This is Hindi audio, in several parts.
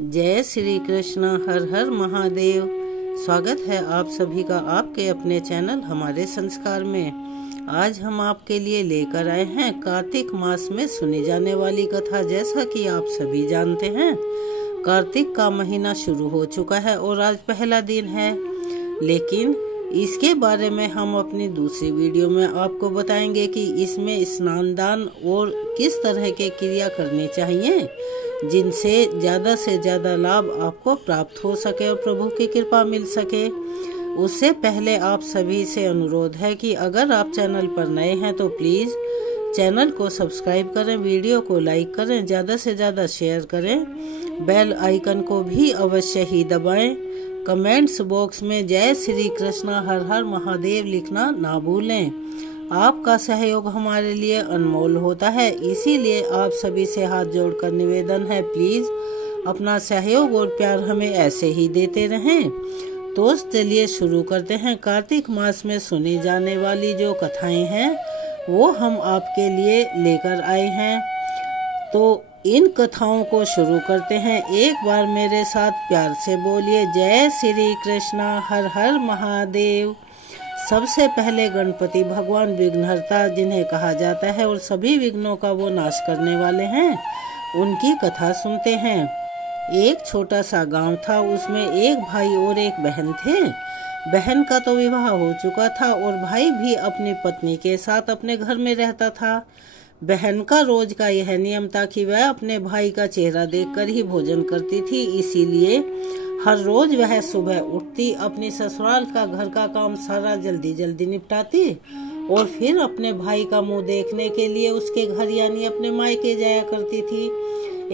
जय श्री कृष्ण। हर हर महादेव। स्वागत है आप सभी का आपके अपने चैनल हमारे संस्कार में। आज हम आपके लिए लेकर आए हैं कार्तिक मास में सुनी जाने वाली कथा। जैसा कि आप सभी जानते हैं, कार्तिक का महीना शुरू हो चुका है और आज पहला दिन है, लेकिन इसके बारे में हम अपनी दूसरी वीडियो में आपको बताएंगे कि इसमें स्नान दान और किस तरह के क्रिया करनी चाहिए जिनसे ज़्यादा से ज़्यादा लाभ आपको प्राप्त हो सके और प्रभु की कृपा मिल सके। उससे पहले आप सभी से अनुरोध है कि अगर आप चैनल पर नए हैं तो प्लीज़ चैनल को सब्सक्राइब करें, वीडियो को लाइक करें, ज़्यादा से ज़्यादा शेयर करें, बेल आइकन को भी अवश्य ही दबाएं। कमेंट्स बॉक्स में जय श्री कृष्ण हर हर महादेव लिखना ना भूलें। आपका सहयोग हमारे लिए अनमोल होता है, इसीलिए आप सभी से हाथ जोड़कर निवेदन है, प्लीज़ अपना सहयोग और प्यार हमें ऐसे ही देते रहें। तो चलिए शुरू करते हैं। कार्तिक मास में सुनी जाने वाली जो कथाएं हैं वो हम आपके लिए लेकर आए हैं। तो इन कथाओं को शुरू करते हैं। एक बार मेरे साथ प्यार से बोलिए जय श्री कृष्ण हर हर महादेव। सबसे पहले गणपति भगवान विघ्नहर्ता जिन्हें कहा जाता है और सभी विघ्नों का वो नाश करने वाले हैं, उनकी कथा सुनते हैं। एक छोटा सा गांव था, उसमें एक भाई और एक बहन थे। बहन का तो विवाह हो चुका था और भाई भी अपनी पत्नी के साथ अपने घर में रहता था। बहन का रोज का यह नियम था कि वह अपने भाई का चेहरा देखकर ही भोजन करती थी, इसीलिए हर रोज वह सुबह उठती, अपनी ससुराल का घर का काम सारा जल्दी जल्दी निपटाती और फिर अपने भाई का मुंह देखने के लिए उसके घर यानी अपने मायके जाया करती थी।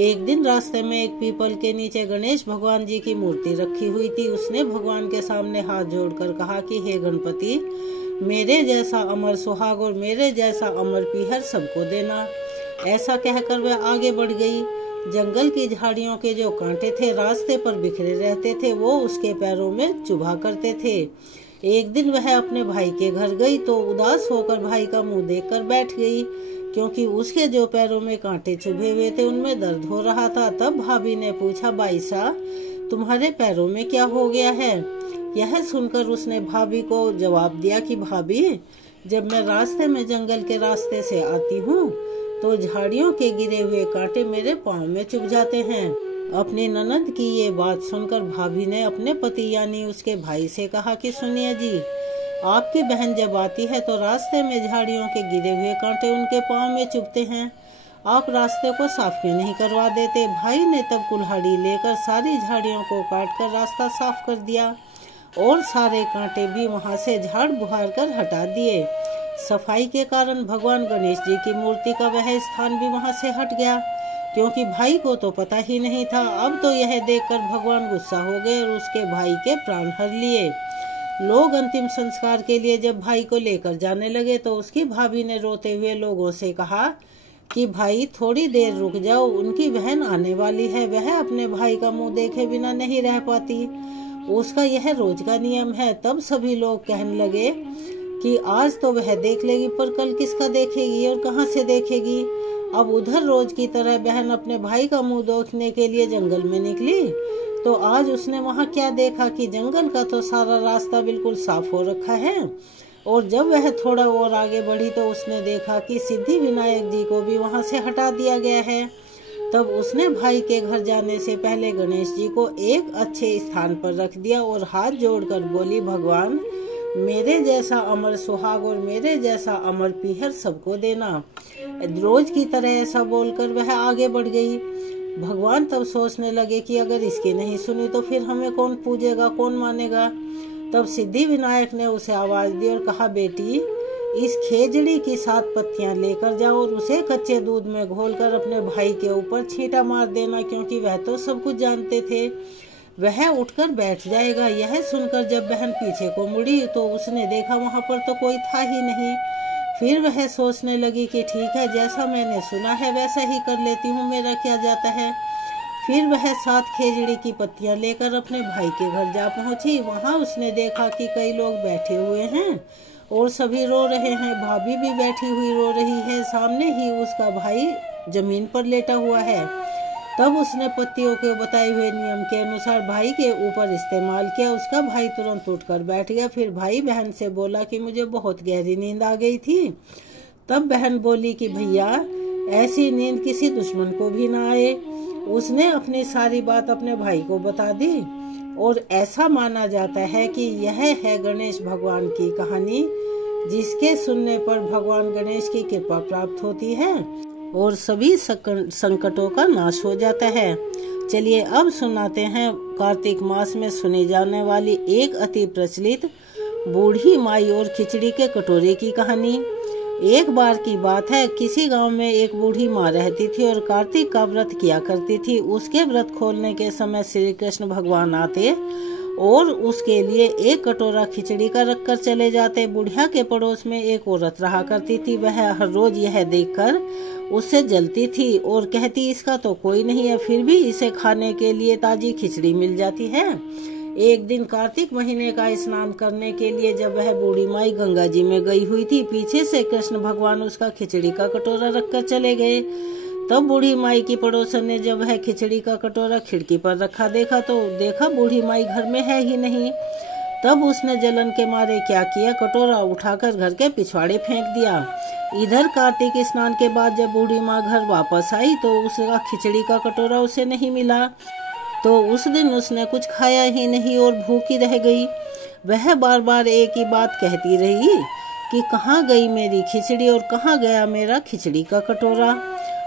एक दिन रास्ते में एक पीपल के नीचे गणेश भगवान जी की मूर्ति रखी हुई थी। उसने भगवान के सामने हाथ जोड़कर कहा कि हे गणपति, मेरे जैसा अमर सुहाग और मेरे जैसा अमर पीहर सबको देना। ऐसा कहकर वह आगे बढ़ गई। जंगल की झाड़ियों के जो कांटे थे रास्ते पर बिखरे रहते थे, वो उसके पैरों में चुभा करते थे। एक दिन वह अपने भाई के घर गई तो उदास होकर भाई का मुंह देखकर बैठ गई, क्योंकि उसके जो पैरों में कांटे चुभे हुए थे उनमें दर्द हो रहा था। तब भाभी ने पूछा, बाईसा तुम्हारे पैरों में क्या हो गया है? यह सुनकर उसने भाभी को जवाब दिया कि भाभी, जब मैं रास्ते में जंगल के रास्ते से आती हूँ तो झाड़ियों के गिरे हुए कांटे मेरे पाँव में चुभ जाते हैं। अपनी ननद की ये बात सुनकर भाभी ने अपने पति यानी उसके भाई से कहा कि सुनिए जी, आपकी बहन जब आती है तो रास्ते में झाड़ियों के गिरे हुए कांटे उनके पाँव में चुभते हैं, आप रास्ते को साफ क्यों नहीं करवा देते? भाई ने तब कुल्हाड़ी लेकर सारी झाड़ियों को काटकर रास्ता साफ कर दिया और सारे कांटे भी वहां से झाड़ बुहार कर हटा दिए। सफाई के कारण भगवान गणेश जी की मूर्ति का वह स्थान भी वहां से हट गया, क्योंकि भाई को तो पता ही नहीं था। अब तो यह देखकर भगवान गुस्सा हो गए और उसके भाई के प्राण हर लिए। लोग अंतिम संस्कार के लिए जब भाई को लेकर जाने लगे तो उसकी भाभी ने रोते हुए लोगों से कहा कि भाई थोड़ी देर रुक जाओ, उनकी बहन आने वाली है, वह अपने भाई का मुंह देखे बिना नहीं रह पाती, उसका यह रोज का नियम है। तब सभी लोग कहने लगे कि आज तो वह देख लेगी, पर कल किसका देखेगी और कहां से देखेगी? अब उधर रोज की तरह बहन अपने भाई का मुंह देखने के लिए जंगल में निकली तो आज उसने वहां क्या देखा कि जंगल का तो सारा रास्ता बिल्कुल साफ हो रखा है। और जब वह थोड़ा और आगे बढ़ी तो उसने देखा कि सिद्धि विनायक जी को भी वहां से हटा दिया गया है। तब उसने भाई के घर जाने से पहले गणेश जी को एक अच्छे स्थान पर रख दिया और हाथ जोड़कर बोली, भगवान मेरे जैसा अमर सुहाग और मेरे जैसा अमर पीहर सबको देना। रोज की तरह ऐसा बोलकर वह आगे बढ़ गई। भगवान तब सोचने लगे कि अगर इसकी नहीं सुनी तो फिर हमें कौन पूजेगा, कौन मानेगा। तब सिद्धि विनायक ने उसे आवाज दी और कहा, बेटी इस खेजड़ी की 7 पत्तियां लेकर जाओ और उसे कच्चे दूध में घोलकर अपने भाई के ऊपर छींटा मार देना, क्योंकि वह तो सब कुछ जानते थे, वह उठकर बैठ जाएगा। यह सुनकर जब बहन पीछे को मुड़ी तो उसने देखा वहां पर तो कोई था ही नहीं। फिर वह सोचने लगी कि ठीक है, जैसा मैंने सुना है वैसा ही कर लेती हूँ, मेरा क्या जाता है। फिर वह 7 खेजड़ी की पत्तियां लेकर अपने भाई के घर जा पहुंची। वहां उसने देखा कि कई लोग बैठे हुए हैं और सभी रो रहे हैं। भाभी भी बैठी हुई रो रही है, सामने ही उसका भाई जमीन पर लेटा हुआ है। तब उसने पत्तियों के बताए हुए नियम के अनुसार भाई के ऊपर इस्तेमाल किया। उसका भाई तुरंत उठकर बैठ गया। फिर भाई बहन से बोला कि मुझे बहुत गहरी नींद आ गई थी। तब बहन बोली कि भैया, ऐसी नींद किसी दुश्मन को भी ना आए। उसने अपनी सारी बात अपने भाई को बता दी और ऐसा माना जाता है कि यह है गणेश भगवान की कहानी, जिसके सुनने पर भगवान गणेश की कृपा प्राप्त होती है और सभी संकटों का नाश हो जाता है। चलिए अब सुनाते हैं कार्तिक मास में सुनी जाने वाली एक अति प्रचलित बूढ़ी माई और खिचड़ी के कटोरे की कहानी। एक बार की बात है, किसी गांव में एक बूढ़ी माँ रहती थी और कार्तिक का व्रत किया करती थी। उसके व्रत खोलने के समय श्री कृष्ण भगवान आते और उसके लिए एक कटोरा खिचड़ी का रखकर चले जाते। बुढ़िया के पड़ोस में एक औरत रहा करती थी। वह हर रोज यह देखकर उससे जलती थी और कहती, इसका तो कोई नहीं है, फिर भी इसे खाने के लिए ताजी खिचड़ी मिल जाती है। एक दिन कार्तिक महीने का स्नान करने के लिए जब वह बूढ़ी माई गंगा जी में गई हुई थी, पीछे से कृष्ण भगवान उसका खिचड़ी का कटोरा रखकर चले गए। तब बूढ़ी माई की पड़ोसन ने जब वह खिचड़ी का कटोरा खिड़की पर रखा देखा तो देखा बूढ़ी माई घर में है ही नहीं। तब उसने जलन के मारे क्या किया, कटोरा उठाकर घर के पिछवाड़े फेंक दिया। इधर कार्तिक स्नान के बाद जब बूढ़ी माँ घर वापस आई तो उसका खिचड़ी का कटोरा उसे नहीं मिला। तो उस दिन उसने कुछ खाया ही नहीं और भूखी रह गई। वह बार बार एक ही बात कहती रही कि कहाँ गई मेरी खिचड़ी और कहाँ गया मेरा खिचड़ी का कटोरा।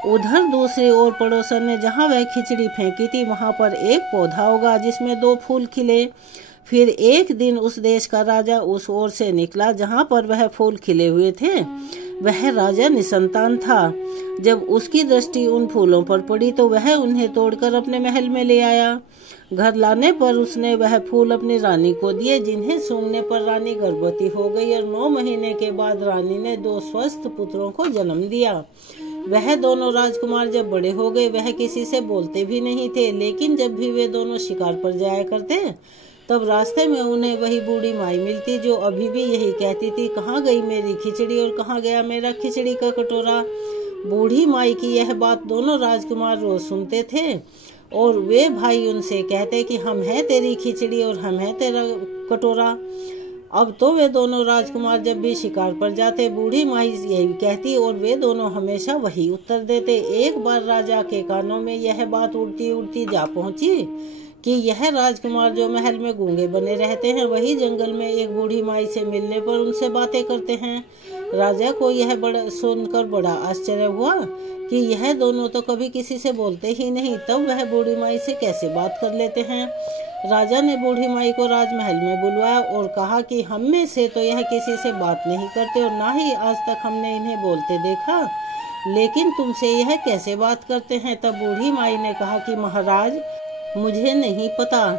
उधर दूसरी ओर पड़ोसन ने जहाँ वह खिचड़ी फेंकी थी वहाँ पर एक पौधा उगा जिसमें 2 फूल खिले। फिर एक दिन उस देश का राजा उस ओर से निकला जहाँ पर वह फूल खिले हुए थे। वह राजा निसंतान था। जब उसकी दृष्टि उन फूलों पर पड़ी तो वह उन्हें तोड़कर अपने महल में ले आया। घर लाने पर उसने वह फूल अपनी रानी को दिए, जिन्हें सूंघने पर रानी गर्भवती हो गई और 9 महीने के बाद रानी ने 2 स्वस्थ पुत्रों को जन्म दिया। वह दोनों राजकुमार जब बड़े हो गए वह किसी से बोलते भी नहीं थे, लेकिन जब भी वे दोनों शिकार पर जाया करते तब रास्ते में उन्हें वही बूढ़ी माई मिलती जो अभी भी यही कहती थी, कहाँ गई मेरी खिचड़ी और कहाँ गया मेरा खिचड़ी का कटोरा। बूढ़ी माई की यह बात दोनों राजकुमार रोज सुनते थे और वे भाई उनसे कहते कि हम हैं तेरी खिचड़ी और हम हैं तेरा कटोरा। अब तो वे दोनों राजकुमार जब भी शिकार पर जाते बूढ़ी माई यही कहती और वे दोनों हमेशा वही उत्तर देते। एक बार राजा के कानों में यह बात उड़ती उड़ती जा पहुंची कि यह राजकुमार जो महल में गूंगे बने रहते हैं वही जंगल में एक बूढ़ी माई से मिलने पर उनसे बातें करते हैं। राजा को यह सुनकर बड़ा आश्चर्य हुआ कि यह दोनों तो कभी किसी से बोलते ही नहीं, तब वह बूढ़ी माई से कैसे बात कर लेते हैं। राजा ने बूढ़ी माई को राजमहल में बुलवाया और कहा कि हम में से तो यह किसी से बात नहीं करते और ना ही आज तक हमने इन्हें बोलते देखा, लेकिन तुमसे यह कैसे बात करते हैं। तब बूढ़ी माई ने कहा कि महाराज, मुझे नहीं पता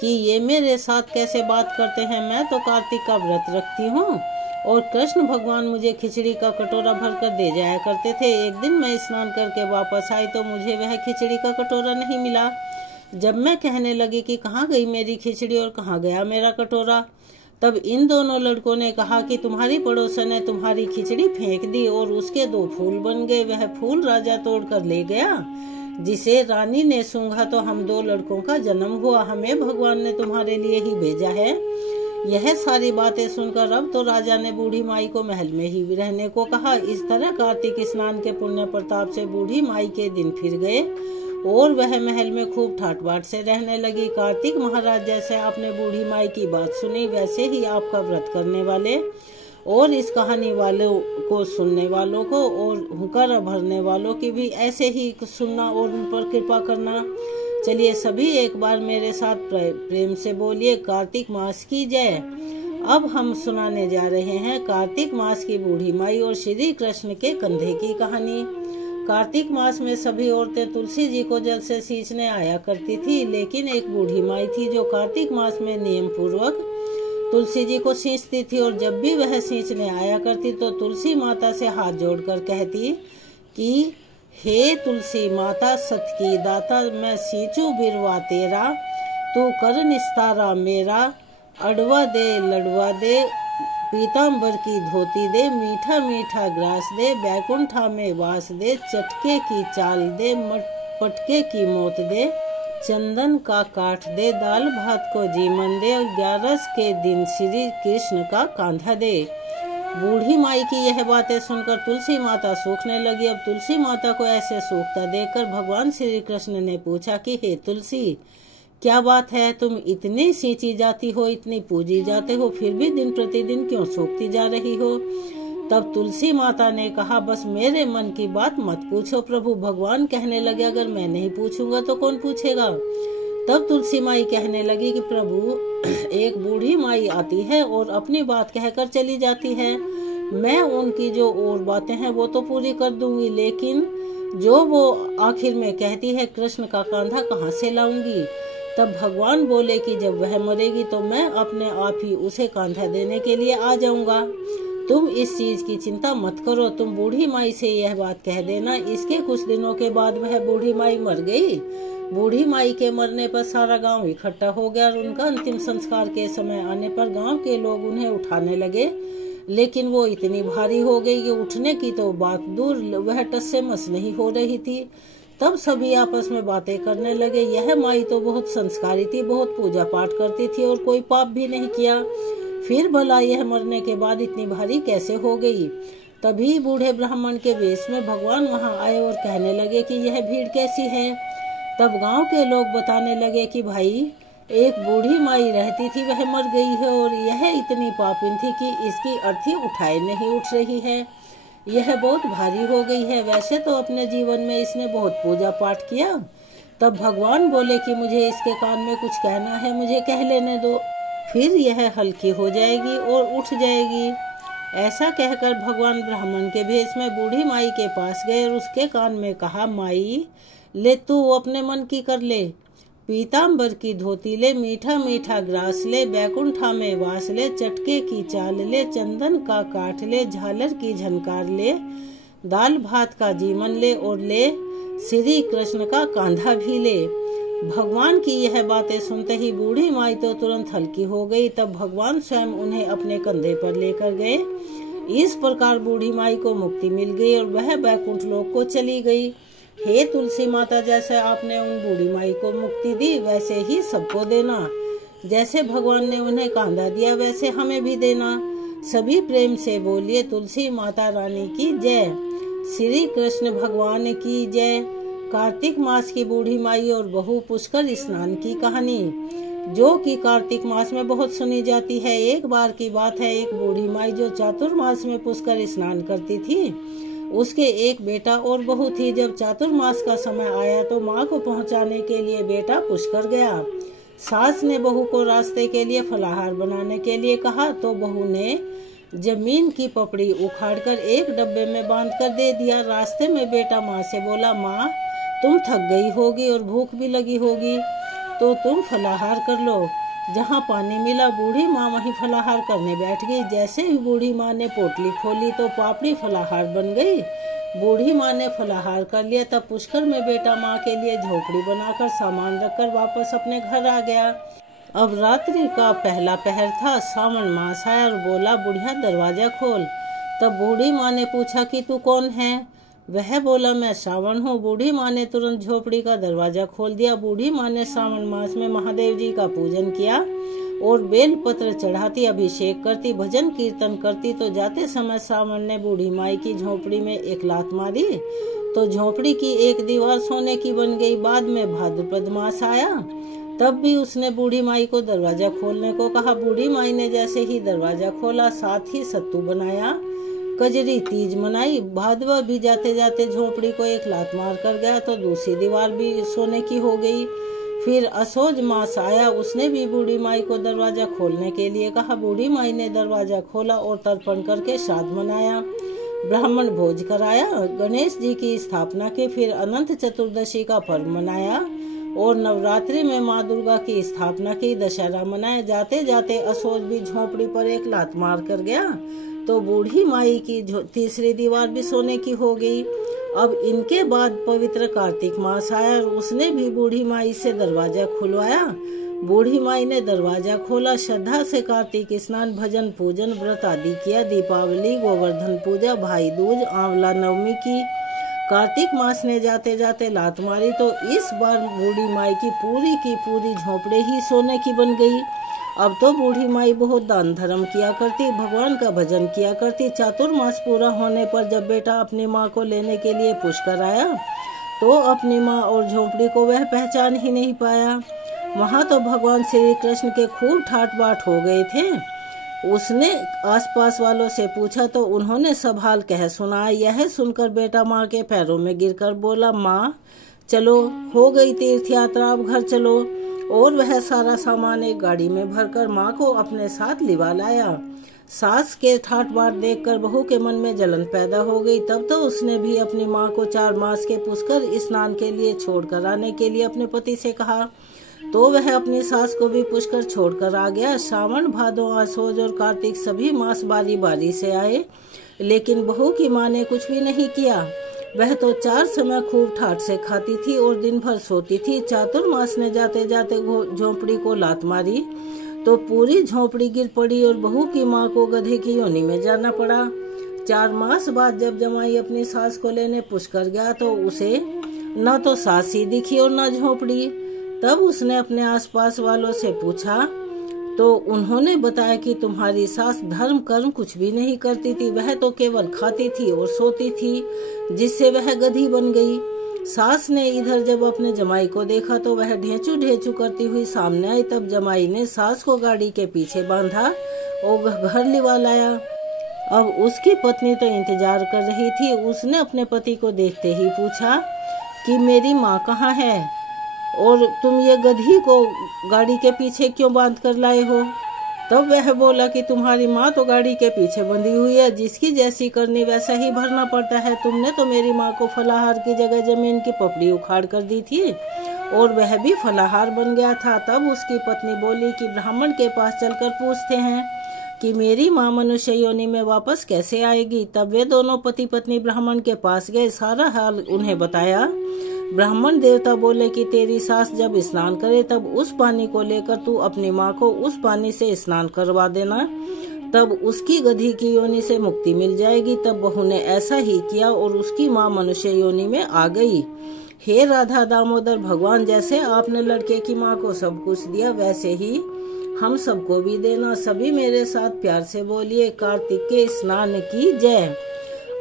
कि ये मेरे साथ कैसे बात करते हैं। मैं तो कार्तिक का व्रत रखती हूँ और कृष्ण भगवान मुझे खिचड़ी का कटोरा भरकर दे जाया करते थे। एक दिन मैं स्नान करके वापस आई तो मुझे वह खिचड़ी का कटोरा नहीं मिला। जब मैं कहने लगी कि कहाँ गई मेरी खिचड़ी और कहाँ गया मेरा कटोरा, तब इन दोनों लड़कों ने कहा कि तुम्हारी पड़ोसन ने तुम्हारी खिचड़ी फेंक दी और उसके 2 फूल बन गए। वह फूल राजा तोड़कर ले गया, जिसे रानी ने सूंघा तो हम 2 लड़कों का जन्म हुआ। हमें भगवान ने तुम्हारे लिए ही भेजा है। यह सारी बातें सुनकर अब तो राजा ने बूढ़ी माई को महल में ही रहने को कहा। इस तरह कार्तिक स्नान के पुण्य प्रताप से बूढ़ी माई के दिन फिर गए और वह महल में खूब ठाट बाट से रहने लगी। कार्तिक महाराज, जैसे आपने बूढ़ी माई की बात सुनी वैसे ही आपका व्रत करने वाले और इस कहानी वालों को सुनने वालों को और हुक्का भरने वालों की भी ऐसे ही सुनना और उन पर कृपा करना। चलिए सभी एक बार मेरे साथ प्रेम से बोलिए, कार्तिक मास की जय। अब हम सुनाने जा रहे हैं कार्तिक मास की बूढ़ी माई और श्री कृष्ण के कंधे की कहानी। कार्तिक मास में सभी औरतें तुलसी जी को जल से सींचने आया करती थी, लेकिन एक बूढ़ी माई थी जो कार्तिक मास में नियम पूर्वक तुलसी जी को सींचती थी और जब भी वह सींचने आया करती तो तुलसी माता से हाथ जोड़कर कहती कि हे तुलसी माता सत की दाता, मैं सींचू बिरवा तेरा, तू कर निस्तारा मेरा, अडवा दे लड़वा दे, पीताम्बर की धोती दे, मीठा मीठा ग्रास दे, बैकुंठा में वास दे, चटके की चाल दे, पटके की मौत दे, चंदन का काट दे, दाल भात को जीवन दे, और 11 के दिन श्री कृष्ण का कांधा दे। बूढ़ी माई की यह बातें सुनकर तुलसी माता सूखने लगी। अब तुलसी माता को ऐसे सूखता देखकर भगवान श्री कृष्ण ने पूछा कि हे तुलसी, क्या बात है, तुम इतनी सींची जाती हो, इतनी पूजी जाते हो, फिर भी दिन प्रतिदिन क्यों सूखती जा रही हो? तब तुलसी माता ने कहा, बस मेरे मन की बात मत पूछो प्रभु। भगवान कहने लगे, अगर मैं नहीं पूछूंगा तो कौन पूछेगा? तब तुलसी माई कहने लगी कि प्रभु, एक बूढ़ी माई आती है और अपनी बात कहकर चली जाती है। मैं उनकी जो और बातें हैं वो तो पूरी कर दूंगी, लेकिन जो वो आखिर में कहती है कृष्ण का कांधा कहाँ से लाऊंगी? तब भगवान बोले कि जब वह मरेगी तो मैं अपने आप ही उसे कांधा देने के लिए आ जाऊंगा। तुम इस चीज की चिंता मत करो, तुम बूढ़ी माई से यह बात कह देना। इसके कुछ दिनों के बाद वह बूढ़ी माई मर गई। बूढ़ी माई के मरने पर सारा गांव इकट्ठा हो गया और उनका अंतिम संस्कार के समय आने पर गांव के लोग उन्हें उठाने लगे, लेकिन वो इतनी भारी हो गई कि उठने की तो बात दूर, वह टस से मस नहीं हो रही थी। तब सभी आपस में बातें करने लगे, यह माई तो बहुत संस्कारी थी, बहुत पूजा पाठ करती थी और कोई पाप भी नहीं किया, फिर भला यह मरने के बाद इतनी भारी कैसे हो गई? तभी बूढ़े ब्राह्मण के वेश में भगवान वहां आए और कहने लगे कि यह भीड़ कैसी है? तब गांव के लोग बताने लगे कि भाई, एक बूढ़ी माई रहती थी, वह मर गई है और यह इतनी पापिन थी कि इसकी अर्थी उठाए नहीं उठ रही है, यह बहुत भारी हो गई है। वैसे तो अपने जीवन में इसने बहुत पूजा पाठ किया। तब भगवान बोले कि मुझे इसके कान में कुछ कहना है, मुझे कह लेने दो, फिर यह हल्की हो जाएगी और उठ जाएगी। ऐसा कहकर भगवान ब्राह्मण के भेष में बूढ़ी माई के पास गए और उसके कान में कहा, माई ले, तू अपने मन की कर ले, पीताम्बर की धोती ले, मीठा मीठा ग्रास ले, बैकुंठा में वास ले, चटके की चाल ले, चंदन का काठ ले, झालर की झनकार ले, दाल भात का जीवन ले और ले श्री कृष्ण का कांधा भी ले। भगवान की यह बातें सुनते ही बूढ़ी माई तो तुरंत हल्की हो गई। तब भगवान स्वयं उन्हें अपने कंधे पर लेकर गए। इस प्रकार बूढ़ी माई को मुक्ति मिल गई और वह बैकुंठ लोक को चली गई। हे तुलसी माता, जैसे आपने उन बूढ़ी माई को मुक्ति दी वैसे ही सबको देना। जैसे भगवान ने उन्हें कांधा दिया वैसे हमें भी देना। सभी प्रेम से बोलिए, तुलसी माता रानी की जय, श्री कृष्ण भगवान की जय। कार्तिक मास की बूढ़ी माई और बहू पुष्कर स्नान की कहानी, जो कि कार्तिक मास में बहुत सुनी जाती है। एक बार की बात है, एक बूढ़ी माई जो चातुर्मास में पुष्कर स्नान करती थी, उसके एक बेटा और बहू थी। जब चातुर्मास का समय आया तो माँ को पहुँचाने के लिए बेटा पुष्कर गया। सास ने बहू को रास्ते के लिए फलाहार बनाने के लिए कहा तो बहू ने जमीन की पपड़ी उखाड़कर एक डब्बे में बांधकर दे दिया। रास्ते में बेटा माँ से बोला, माँ तुम थक गई होगी और भूख भी लगी होगी, तो तुम फलाहार कर लो। जहाँ पानी मिला बूढ़ी माँ वहीं फलाहार करने बैठ गई। जैसे ही बूढ़ी माँ ने पोटली खोली तो पापड़ी फलाहार बन गई। बूढ़ी माँ ने फलाहार कर लिया। तब पुष्कर में बेटा माँ के लिए झोपड़ी बनाकर सामान रखकर वापस अपने घर आ गया। अब रात्रि का पहला पहर था। सावन मास आया और बोला, बुढ़िया दरवाजा खोल। तब बूढ़ी माँ ने पूछा कि तू कौन है? वह बोला, मैं सावन हूँ। बूढ़ी माँ ने तुरंत झोपड़ी का दरवाजा खोल दिया। बूढ़ी माँ ने सावन मास में महादेव जी का पूजन किया और बेल पत्र चढ़ाती, अभिषेक करती, भजन कीर्तन करती। तो जाते समय सावन ने बूढ़ी माई की झोपड़ी में एक लात मारी तो झोपड़ी की एक दीवार सोने की बन गई। बाद में भाद्रपद मास आया, तब भी उसने बूढ़ी माई को दरवाजा खोलने को कहा। बूढ़ी माई ने जैसे ही दरवाजा खोला, साथ ही सत्तू बनाया, कजरी तीज मनाई। भादवा भी जाते जाते झोपड़ी को एक लात मार कर गया तो दूसरी दीवार भी सोने की हो गई। फिर असोज मास आया, उसने भी बूढ़ी माई को दरवाजा खोलने के लिए कहा। बूढ़ी माई ने दरवाजा खोला और तर्पण करके श्राद्ध मनाया, ब्राह्मण भोज कराया, गणेश जी की स्थापना की। फिर अनंत चतुर्दशी का पर्व मनाया और नवरात्रि में माँ दुर्गा की स्थापना की, दशहरा मनाया। जाते जाते असोज भी झोपड़ी पर एक लात मार कर गया तो बूढ़ी माई की तीसरी दीवार भी सोने की हो गई। अब इनके बाद पवित्र कार्तिक मास आया और उसने भी बूढ़ी माई से दरवाजा खुलवाया। बूढ़ी माई ने दरवाजा खोला, श्रद्धा से कार्तिक स्नान, भजन पूजन, व्रत आदि किया। दीपावली, गोवर्धन पूजा, भाई दूज, आंवला नवमी की। कार्तिक मास ने जाते जाते लात मारी तो इस बार बूढ़ी माई की पूरी झोपड़ी ही सोने की बन गई। अब तो बूढ़ी माई बहुत दान धर्म किया करती, भगवान का भजन किया करती। चातुर्मास पूरा होने पर जब बेटा अपनी माँ को लेने के लिए पुष्कर आया तो अपनी माँ और झोपड़ी को वह पहचान ही नहीं पाया। वहाँ तो भगवान श्री कृष्ण के खूब ठाट बाट हो गए थे। उसने आसपास वालों से पूछा तो उन्होंने सब हाल कह सुनाया। यह सुनकर बेटा माँ के पैरों में गिरकर बोला, माँ चलो, हो गई तीर्थ यात्रा, अब घर चलो। और वह सारा सामान एक गाड़ी में भरकर माँ को अपने साथ लिवा लाया। सास के ठाट बाट देखकर बहू के मन में जलन पैदा हो गई। तब तो उसने भी अपनी माँ को 4 मास के पुष्कर स्नान के लिए छोड़कर आने के लिए अपने पति से कहा। तो वह अपनी सास को भी पुष्कर छोड़कर आ गया। श्रावण, भादो, आसोज और कार्तिक सभी मास बारी बारी से आए, लेकिन बहू की माँ ने कुछ भी नहीं किया। वह तो 4 समय खूब ठाट से खाती थी और दिन भर सोती थी। चातुर्मास ने जाते जाते झोपड़ी को लात मारी तो पूरी झोपड़ी गिर पड़ी और बहू की माँ को गधे की योनि में जाना पड़ा। 4 मास बाद जब जमाई अपनी सास को लेने पुष्कर गया तो उसे न तो सास ही दिखी और न झोपड़ी। तब उसने अपने आसपास वालों से पूछा तो उन्होंने बताया कि तुम्हारी सास धर्म कर्म कुछ भी नहीं करती थी, वह तो केवल खाती थी और सोती थी, जिससे वह गधी बन गई। सास ने इधर जब अपने जमाई को देखा तो वह ढेंचू ढेंचू करती हुई सामने आई। तब जमाई ने सास को गाड़ी के पीछे बांधा और घर लिवा लाया। अब उसकी पत्नी तो इंतजार कर रही थी। उसने अपने पति को देखते ही पूछा कि मेरी माँ कहाँ है और तुम ये गधी को गाड़ी के पीछे क्यों बांध कर लाए हो? तब वह बोला कि तुम्हारी माँ तो गाड़ी के पीछे बंधी हुई है, जिसकी जैसी करनी वैसा ही भरना पड़ता है। तुमने तो मेरी माँ को फलाहार की जगह जमीन की पपड़ी उखाड़ कर दी थी और वह भी फलाहार बन गया था। तब उसकी पत्नी बोली कि ब्राह्मण के पास चलकर पूछते हैं कि मेरी माँ मनुष्य योनि में वापस कैसे आएगी। तब वे दोनों पति पत्नी ब्राह्मण के पास गए, सारा हाल उन्हें बताया। ब्राह्मण देवता बोले कि तेरी सास जब स्नान करे तब उस पानी को लेकर तू अपनी माँ को उस पानी से स्नान करवा देना, तब उसकी गधी की योनि से मुक्ति मिल जाएगी। तब बहू ने ऐसा ही किया और उसकी माँ मनुष्य योनि में आ गई। हे राधा दामोदर भगवान, जैसे आपने लड़के की माँ को सब कुछ दिया वैसे ही हम सबको भी देना। सभी मेरे साथ प्यार से बोलिए, कार्तिक के स्नान की जय।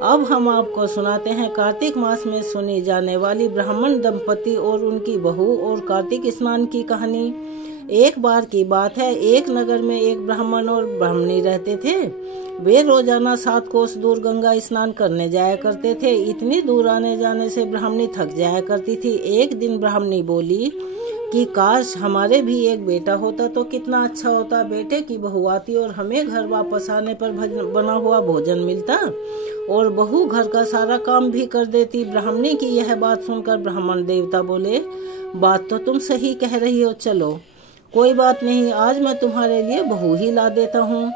अब हम आपको सुनाते हैं कार्तिक मास में सुनी जाने वाली ब्राह्मण दंपति और उनकी बहू और कार्तिक स्नान की कहानी। एक बार की बात है, एक नगर में एक ब्राह्मण और ब्राह्मणी रहते थे। वे रोजाना 7 कोस दूर गंगा स्नान करने जाया करते थे। इतनी दूर आने जाने से ब्राह्मणी थक जाया करती थी। एक दिन ब्राह्मणी बोली कि काश हमारे भी एक बेटा होता तो कितना अच्छा होता। बेटे की बहू आती और हमें घर वापस आने पर बना हुआ भोजन मिलता और बहू घर का सारा काम भी कर देती। ब्राह्मणी की यह बात सुनकर ब्राह्मण देवता बोले, बात तो तुम सही कह रही हो, चलो कोई बात नहीं, आज मैं तुम्हारे लिए बहू ही ला देता हूँ।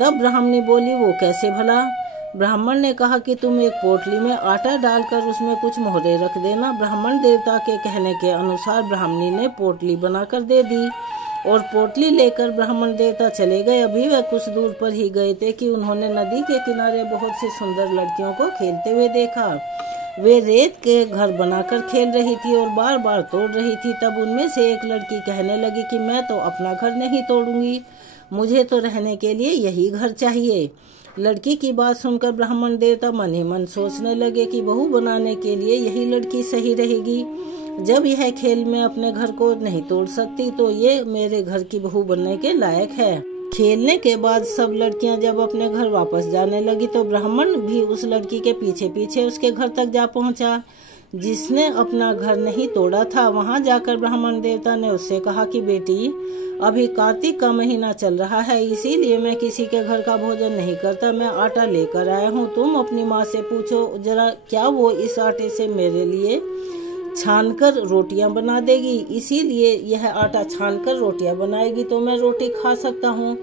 तब ब्राह्मणी बोली, वो कैसे भला? ब्राह्मण ने कहा कि तुम एक पोटली में आटा डालकर उसमें कुछ मोहरे रख देना। ब्राह्मण देवता के कहने के अनुसार ब्राह्मणी ने पोटली बनाकर दे दी और पोटली लेकर ब्राह्मण देवता चले गए। अभी वह कुछ दूर पर ही गए थे कि उन्होंने नदी के किनारे बहुत सी सुंदर लड़कियों को खेलते हुए देखा। वे रेत के घर बनाकर खेल रही थी और बार बार तोड़ रही थी। तब उनमें से एक लड़की कहने लगी कि मैं तो अपना घर नहीं तोड़ूंगी, मुझे तो रहने के लिए यही घर चाहिए। लड़की की बात सुनकर ब्राह्मण देवता मन ही मन सोचने लगे कि बहू बनाने के लिए यही लड़की सही रहेगी। जब यह खेल में अपने घर को नहीं तोड़ सकती तो ये मेरे घर की बहू बनने के लायक है। खेलने के बाद सब लड़कियां जब अपने घर वापस जाने लगी तो ब्राह्मण भी उस लड़की के पीछे पीछे उसके घर तक जा पहुंचा जिसने अपना घर नहीं तोड़ा था। वहां जाकर ब्राह्मण देवता ने उससे कहा कि बेटी, अभी कार्तिक का महीना चल रहा है, इसीलिए मैं किसी के घर का भोजन नहीं करता। मैं आटा लेकर आया हूँ, तुम अपनी माँ से पूछो जरा, क्या वो इस आटे से मेरे लिए छानकर रोटियां बना देगी। इसीलिए यह आटा छानकर रोटियां बनाएगी तो मैं रोटी खा सकता हूँ।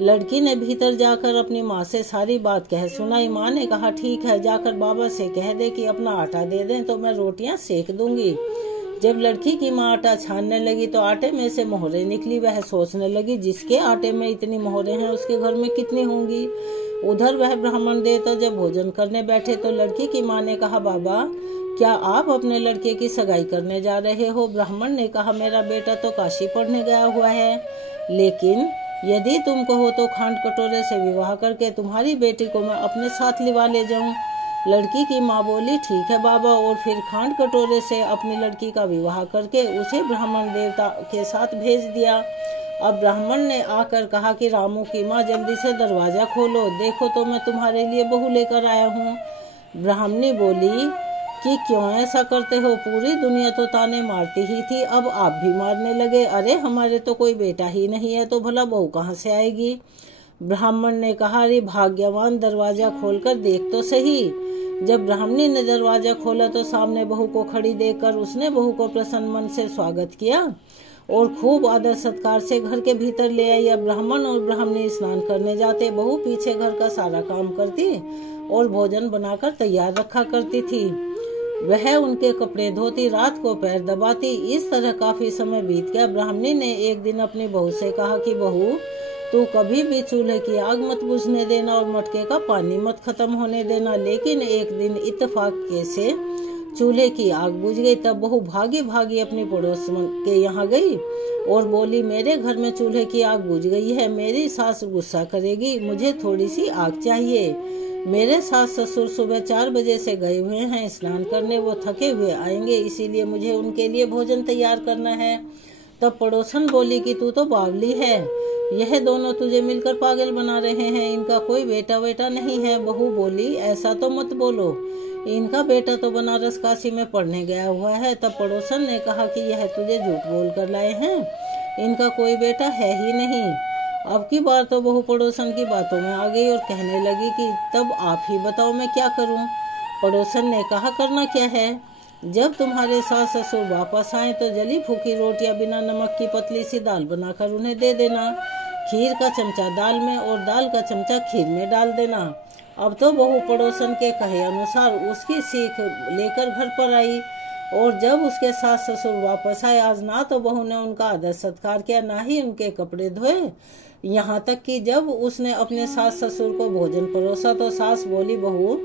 लड़की ने भीतर जाकर अपनी माँ से सारी बात कह सुनाई। माँ ने कहा, ठीक है, जाकर बाबा से कह दे कि अपना आटा दे दें तो मैं रोटियां सेक दूंगी। जब लड़की की माँ आटा छानने लगी तो आटे में से मोहरे निकली। वह सोचने लगी, जिसके आटे में इतनी मोहरे हैं उसके घर में कितनी होंगी। उधर वह ब्राह्मण देवता जब भोजन करने बैठे तो लड़की की माँ ने कहा, बाबा क्या आप अपने लड़के की सगाई करने जा रहे हो? ब्राह्मण ने कहा, मेरा बेटा तो काशी पढ़ने गया हुआ है, लेकिन यदि तुम कहो तो खांड कटोरे से विवाह करके तुम्हारी बेटी को मैं अपने साथ लिवा ले जाऊं। लड़की की माँ बोली, ठीक है बाबा, और फिर खांड कटोरे से अपनी लड़की का विवाह करके उसे ब्राह्मण देवता के साथ भेज दिया। अब ब्राह्मण ने आकर कहा कि रामू की माँ जल्दी से दरवाजा खोलो, देखो तो मैं तुम्हारे लिए बहू लेकर आया हूँ। ब्राह्मणी बोली कि क्यों ऐसा करते हो? पूरी दुनिया तो ताने मारती ही थी, अब आप भी मारने लगे। अरे हमारे तो कोई बेटा ही नहीं है, तो भला बहू कहाँ से आएगी? ब्राह्मण ने कहा, अरे भाग्यवान, दरवाजा खोलकर देख तो सही। जब ब्राह्मणी ने दरवाजा खोला तो सामने बहू को खड़ी देखकर उसने बहू को प्रसन्न मन से स्वागत किया और खूब आदर सत्कार से घर के भीतर ले आई। अब ब्राह्मण और ब्राह्मणी स्नान करने जाते, बहू पीछे घर का सारा काम करती और भोजन बनाकर तैयार रखा करती थी। वह उनके कपड़े धोती, रात को पैर दबाती। इस तरह काफी समय बीत गया। ब्राह्मणी ने एक दिन अपनी बहू से कहा कि बहू, तू कभी भी चूल्हे की आग मत बुझने देना और मटके का पानी मत खत्म होने देना। लेकिन एक दिन इत्तेफाक से चूल्हे की आग बुझ गई। तब बहू भागी भागी अपनी पड़ोस के यहाँ गई और बोली, मेरे घर में चूल्हे की आग बुझ गई है, मेरी सास गुस्सा करेगी, मुझे थोड़ी सी आग चाहिए। मेरे सास ससुर सुबह 4 बजे से गए हुए हैं स्नान करने, वो थके हुए आएंगे, इसीलिए मुझे उनके लिए भोजन तैयार करना है। तब पड़ोसन बोली कि तू तो बावली है, यह दोनों तुझे मिलकर पागल बना रहे हैं, इनका कोई बेटा वेटा नहीं है। बहू बोली, ऐसा तो मत बोलो, इनका बेटा तो बनारस काशी में पढ़ने गया हुआ है। तब पड़ोसन ने कहा कि यह तुझे झूठ बोल कर लाए हैं, इनका कोई बेटा है ही नहीं। अब की बार तो बहू पड़ोसन की बातों में आ गई और कहने लगी कि तब आप ही बताओ मैं क्या करूं? पड़ोसन ने कहा, करना क्या है, जब तुम्हारे सास ससुर वापस आए तो जली फूकी रोटियां बिना नमक की पतली सी दाल बनाकर उन्हें दे देना, खीर का चमचा दाल में और दाल का चमचा खीर में डाल देना। अब तो बहू पड़ोसन के कहे अनुसार उसकी सीख लेकर घर पर आई और जब उसके सास ससुर वापस आए, आज ना तो बहू ने उनका आदर सत्कार किया, ना ही उनके कपड़े धोए। यहाँ तक कि जब उसने अपने सास ससुर को भोजन परोसा तो सास बोली, बहू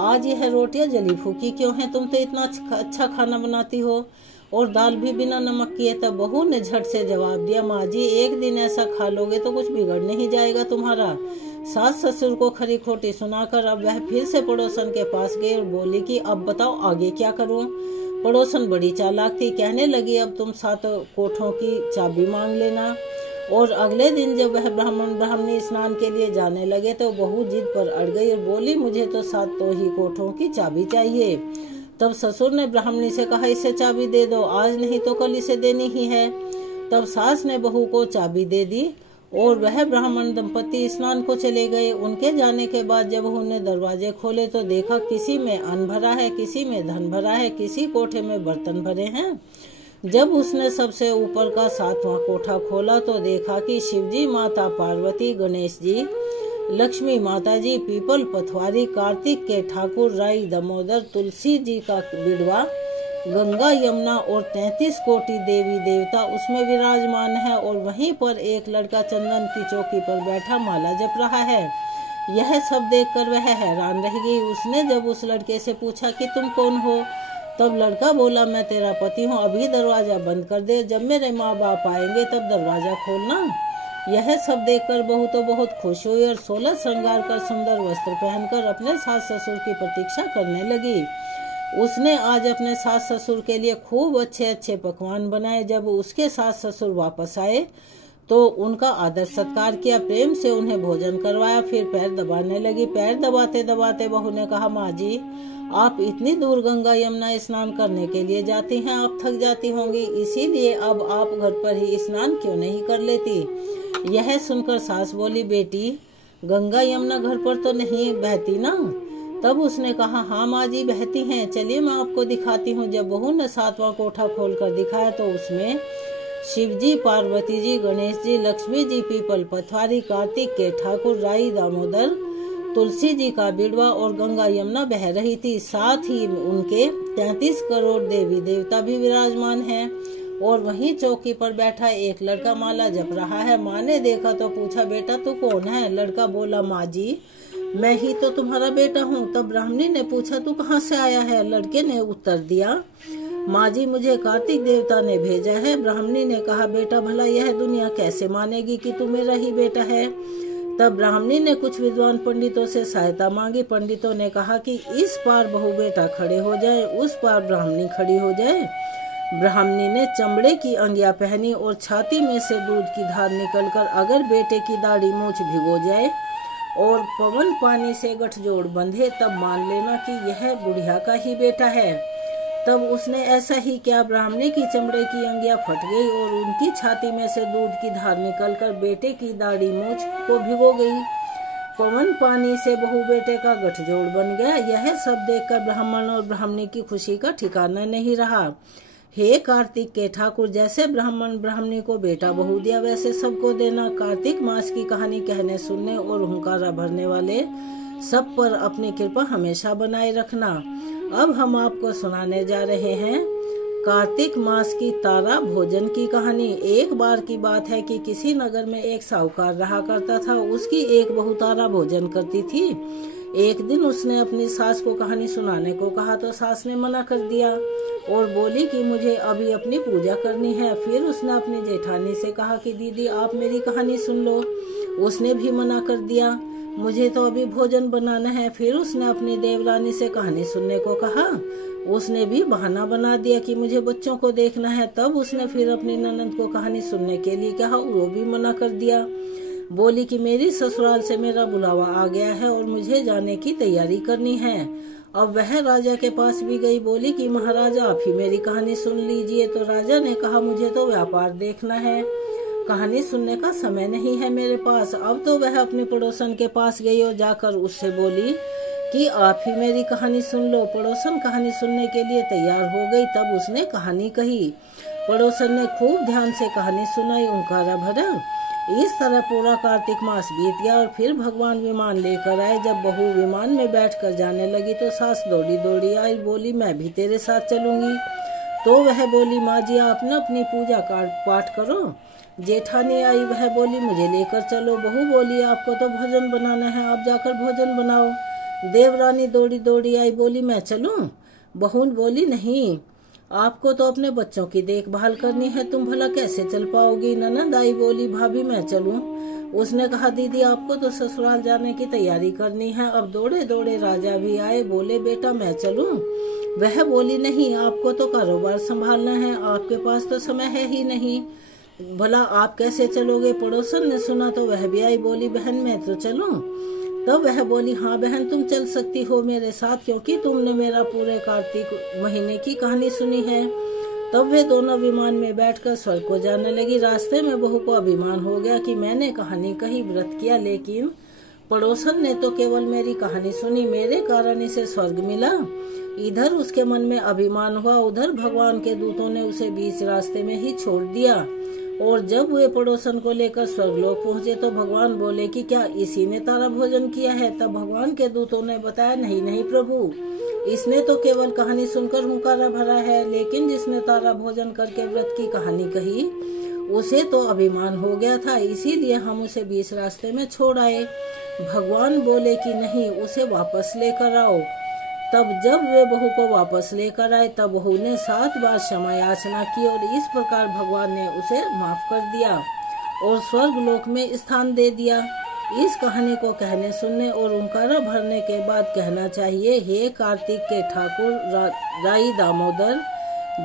आज यह रोटियां जली फूकी क्यों हैं? तुम तो इतना अच्छा खाना बनाती हो और दाल भी बिना नमक की है। तब बहू ने झट से जवाब दिया, माँ जी एक दिन ऐसा खा लोगे तो कुछ बिगड़ नहीं जाएगा तुम्हारा। सास ससुर को खरी खोटी सुनाकर अब वह फिर से पड़ोसन के पास गई और बोली कि अब बताओ आगे क्या करूं? पड़ोसन बड़ी चालाक थी, कहने लगी, अब तुम 7 कोठों की चाबी मांग लेना। और अगले दिन जब वह ब्राह्मण ब्राह्मणी स्नान के लिए जाने लगे तो बहू जिद पर अड़ गई और बोली, मुझे तो 7 तो ही कोठों की चाबी चाहिए। तब ससुर ने ब्राह्मणी से कहा, इसे चाबी दे दो, आज नहीं तो कल इसे देनी ही है। तब सास ने बहू को चाबी दे दी और वह ब्राह्मण दंपति स्नान को चले गए। उनके जाने के बाद जब उन्होंने दरवाजे खोले तो देखा किसी में अन्न भरा है, किसी में धन भरा है, किसी कोठे में बर्तन भरे हैं। जब उसने सबसे ऊपर का 7वां कोठा खोला तो देखा कि शिवजी, माता पार्वती, गणेश जी, लक्ष्मी माता जी, पीपल पथवारी, कार्तिक के ठाकुर, राई, दामोदर, तुलसी जी का बिड़वा, गंगा, यमुना और 33 कोटि देवी देवता उसमें विराजमान है और वहीं पर एक लड़का चंदन की चौकी पर बैठा माला जप रहा है। यह सब देखकर वह हैरान रह गई। उसने जब उस लड़के से पूछा कि तुम कौन हो? तब लड़का बोला, मैं तेरा पति हूँ, अभी दरवाजा बंद कर दे, जब मेरे माँ बाप आएंगे तब दरवाजा खोलना। यह सब देखकर बहू तो बहुत खुश हुई और 16 श्रृंगार कर सुंदर वस्त्र पहनकर अपने सास ससुर की प्रतीक्षा करने लगी। उसने आज अपने सास ससुर के लिए खूब अच्छे अच्छे पकवान बनाए। जब उसके सास ससुर वापस आए तो उनका आदर सत्कार किया, प्रेम से उन्हें भोजन करवाया, फिर पैर दबाने लगी। पैर दबाते दबाते बहू ने कहा, माँ जी आप इतनी दूर गंगा यमुना स्नान करने के लिए जाती हैं, आप थक जाती होंगी, इसीलिए अब आप घर पर ही स्नान क्यों नहीं कर लेती? यह सुनकर सास बोली, बेटी गंगा यमुना घर पर तो नहीं बहती ना? तब उसने कहा, हाँ माँ जी बहती हैं, चलिए मैं आपको दिखाती हूँ। जब बहू ने 7वां कोठा खोलकर दिखाया तो उसमें शिवजी, पार्वती जी, गणेश जी, लक्ष्मी जी, पीपल पथवारी, कार्तिक के ठाकुर, राई, दामोदर, तुलसी जी का बिड़वा और गंगा यमुना बह रही थी। साथ ही उनके 33 करोड़ देवी देवता भी विराजमान हैं और वहीं चौकी पर बैठा एक लड़का माला जप रहा है। माँ ने देखा तो पूछा, बेटा तू कौन है? लड़का बोला, माँ जी मैं ही तो तुम्हारा बेटा हूँ। तब ब्राह्मणी ने पूछा, तू कहाँ से आया है? लड़के ने उत्तर दिया, माँ जी, मुझे कार्तिक देवता ने भेजा है। ब्राह्मणी ने कहा, बेटा भला यह दुनिया कैसे मानेगी कि तू मेरा ही बेटा है? तब ब्राह्मणी ने कुछ विद्वान पंडितों से सहायता मांगी। पंडितों ने कहा कि इस पार बहू बेटा खड़े हो जाए, उस पार ब्राह्मणी खड़ी हो जाए। ब्राह्मणी ने चमड़े की अंगिया पहनी और छाती में से दूध की धार निकलकर अगर बेटे की दाढ़ी मूछ भिगो जाए और पवन पानी से गठजोड़ बंधे, तब मान लेना कि यह बुढ़िया का ही बेटा है। तब उसने ऐसा ही किया। ब्राह्मणी की चमड़े की अंगिया फट गई और उनकी छाती में से दूध की धार निकलकर बेटे की दाढ़ी मूछ को भिगो गई। पवन पानी से बहू बेटे का गठजोड़ बन गया। यह सब देखकर ब्राह्मण और ब्राह्मणी की खुशी का ठिकाना नहीं रहा। हे कार्तिक के ठाकुर, जैसे ब्राह्मण ब्राह्मणी को बेटा बहू दिया, वैसे सबको देना। कार्तिक मास की कहानी कहने, सुनने और हुंकारा भरने वाले सब पर अपनी कृपा हमेशा बनाए रखना। अब हम आपको सुनाने जा रहे हैं कार्तिक मास की तारा भोजन की कहानी। एक बार की बात है कि किसी नगर में एक साहूकार रहा करता था। उसकी एक बहू तारा भोजन करती थी। एक दिन उसने अपनी सास को कहानी सुनाने को कहा तो सास ने मना कर दिया और बोली कि मुझे अभी अपनी पूजा करनी है। फिर उसने अपनी जेठानी से कहा कि दीदी, आप मेरी कहानी सुन लो। उसने भी मना कर दिया, मुझे तो अभी भोजन बनाना है। फिर उसने अपनी देवरानी से कहानी सुनने को कहा। उसने भी बहाना बना दिया कि मुझे बच्चों को देखना है। तब उसने फिर अपनी ननद को कहानी सुनने के लिए कहा, वो भी मना कर दिया। बोली कि मेरी ससुराल से मेरा बुलावा आ गया है और मुझे जाने की तैयारी करनी है। अब वह राजा के पास भी गई। बोली कि महाराजा, आप ही मेरी कहानी सुन लीजिए। तो राजा ने कहा, मुझे तो व्यापार देखना है, कहानी सुनने का समय नहीं है मेरे पास। अब तो वह अपने पड़ोसन के पास गई और जाकर उससे बोली कि आप ही मेरी कहानी सुन लो। पड़ोसन कहानी सुनने के लिए तैयार हो गई। तब उसने कहानी कही। पड़ोसन ने खूब ध्यान से कहानी सुनाई, हुंकारा भरा। इस तरह पूरा कार्तिक मास बीत गया और फिर भगवान विमान लेकर आए। जब बहू विमान में बैठकर जाने लगी तो सास दौड़ी दौड़ी आई। बोली, मैं भी तेरे साथ चलूंगी। तो वह बोली, माँ जी, आप न अपनी पूजा पाठ करो। जेठानी आई, वह बोली, मुझे लेकर चलो। बहू बोली, आपको तो भोजन बनाना है, आप जाकर भोजन बनाओ। देवरानी दौड़ी दौड़ी आई, बोली, मैं चलूं? बहू बोली, नहीं, आपको तो अपने बच्चों की देखभाल करनी है, तुम भला कैसे चल पाओगी? ननद आई, बोली, भाभी मैं चलूं? उसने कहा, दीदी, आपको तो ससुराल जाने की तैयारी करनी है। अब दौड़े दौड़े राजा भी आए। बोले, बेटा मैं चलूं? वह बोली, नहीं, आपको तो कारोबार संभालना है, आपके पास तो समय है ही नहीं, भला आप कैसे चलोगे? पड़ोसन ने सुना तो वह भी आई। बोली, बहन मैं तो चलूं? तब वह बोली, हाँ बहन, तुम चल सकती हो मेरे साथ, क्योंकि तुमने मेरा पूरे कार्तिक महीने की कहानी सुनी है। तब वे दोनों विमान में बैठकर स्वर्ग को जाने लगी। रास्ते में बहू को अभिमान हो गया कि मैंने कहानी कही, व्रत किया, लेकिन पड़ोसन ने तो केवल मेरी कहानी सुनी, मेरे कारण इसे स्वर्ग मिला। इधर उसके मन में अभिमान हुआ, उधर भगवान के दूतों ने उसे बीच रास्ते में ही छोड़ दिया। और जब वे पड़ोसन को लेकर स्वर्गलोक पहुंचे तो भगवान बोले कि क्या इसी ने तारा भोजन किया है? तब भगवान के दूतों ने बताया, नहीं नहीं प्रभु, इसने तो केवल कहानी सुनकर हुंकारा भरा है, लेकिन जिसने तारा भोजन करके व्रत की कहानी कही उसे तो अभिमान हो गया था, इसीलिए हम उसे बीच रास्ते में छोड़ आए। भगवान बोले कि नहीं, उसे वापस लेकर आओ। तब जब वे बहू को वापस लेकर आए तब बहू ने 7 बार क्षमा याचना की और इस प्रकार भगवान ने उसे माफ कर दिया और स्वर्ग लोक में स्थान दे दिया। इस कहानी को कहने, सुनने और हुंकारा भरने के बाद कहना चाहिए, हे कार्तिक के ठाकुर राई दामोदर,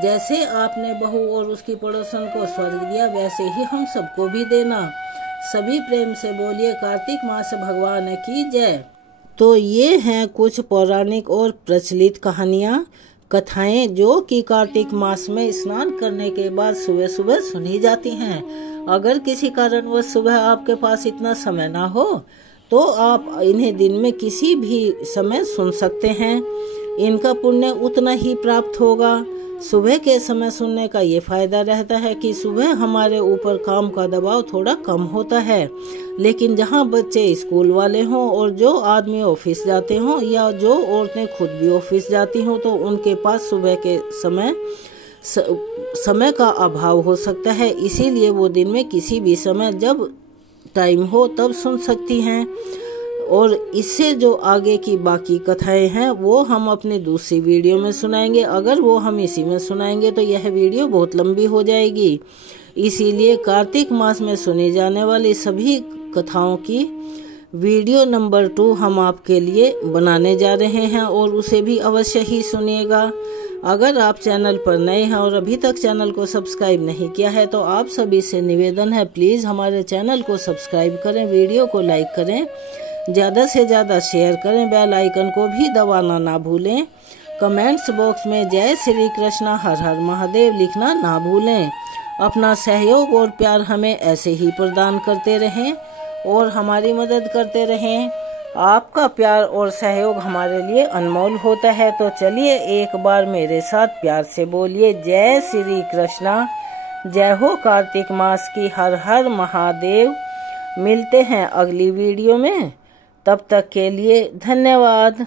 जैसे आपने बहू और उसकी पड़ोसन को स्वर्ग दिया, वैसे ही हम सबको भी देना। सभी प्रेम से बोलिए, कार्तिक मास भगवान की जय। तो ये हैं कुछ पौराणिक और प्रचलित कहानियाँ, कथाएं जो कि कार्तिक मास में स्नान करने के बाद सुबह सुबह सुनी जाती हैं। अगर किसी कारणवश सुबह आपके पास इतना समय ना हो तो आप इन्हें दिन में किसी भी समय सुन सकते हैं। इनका पुण्य उतना ही प्राप्त होगा। सुबह के समय सुनने का ये फायदा रहता है कि सुबह हमारे ऊपर काम का दबाव थोड़ा कम होता है, लेकिन जहाँ बच्चे स्कूल वाले हों और जो आदमी ऑफिस जाते हों या जो औरतें खुद भी ऑफिस जाती हों तो उनके पास सुबह के समय का अभाव हो सकता है। इसीलिए वो दिन में किसी भी समय जब टाइम हो तब सुन सकती हैं। और इससे जो आगे की बाकी कथाएं हैं वो हम अपनी दूसरी वीडियो में सुनाएंगे। अगर वो हम इसी में सुनाएंगे तो यह वीडियो बहुत लंबी हो जाएगी। इसीलिए कार्तिक मास में सुनी जाने वाली सभी कथाओं की वीडियो नंबर 2 हम आपके लिए बनाने जा रहे हैं और उसे भी अवश्य ही सुनिएगा। अगर आप चैनल पर नए हैं और अभी तक चैनल को सब्सक्राइब नहीं किया है तो आप सभी से निवेदन है, प्लीज़ हमारे चैनल को सब्सक्राइब करें, वीडियो को लाइक करें, ज़्यादा से ज़्यादा शेयर करें, बेल आइकन को भी दबाना ना भूलें। कमेंट्स बॉक्स में जय श्री कृष्ण हर हर महादेव लिखना ना भूलें। अपना सहयोग और प्यार हमें ऐसे ही प्रदान करते रहें और हमारी मदद करते रहें। आपका प्यार और सहयोग हमारे लिए अनमोल होता है। तो चलिए एक बार मेरे साथ प्यार से बोलिए, जय श्री कृष्णा, जय हो कार्तिक मास की, हर हर महादेव। मिलते हैं अगली वीडियो में, तब तक के लिए धन्यवाद।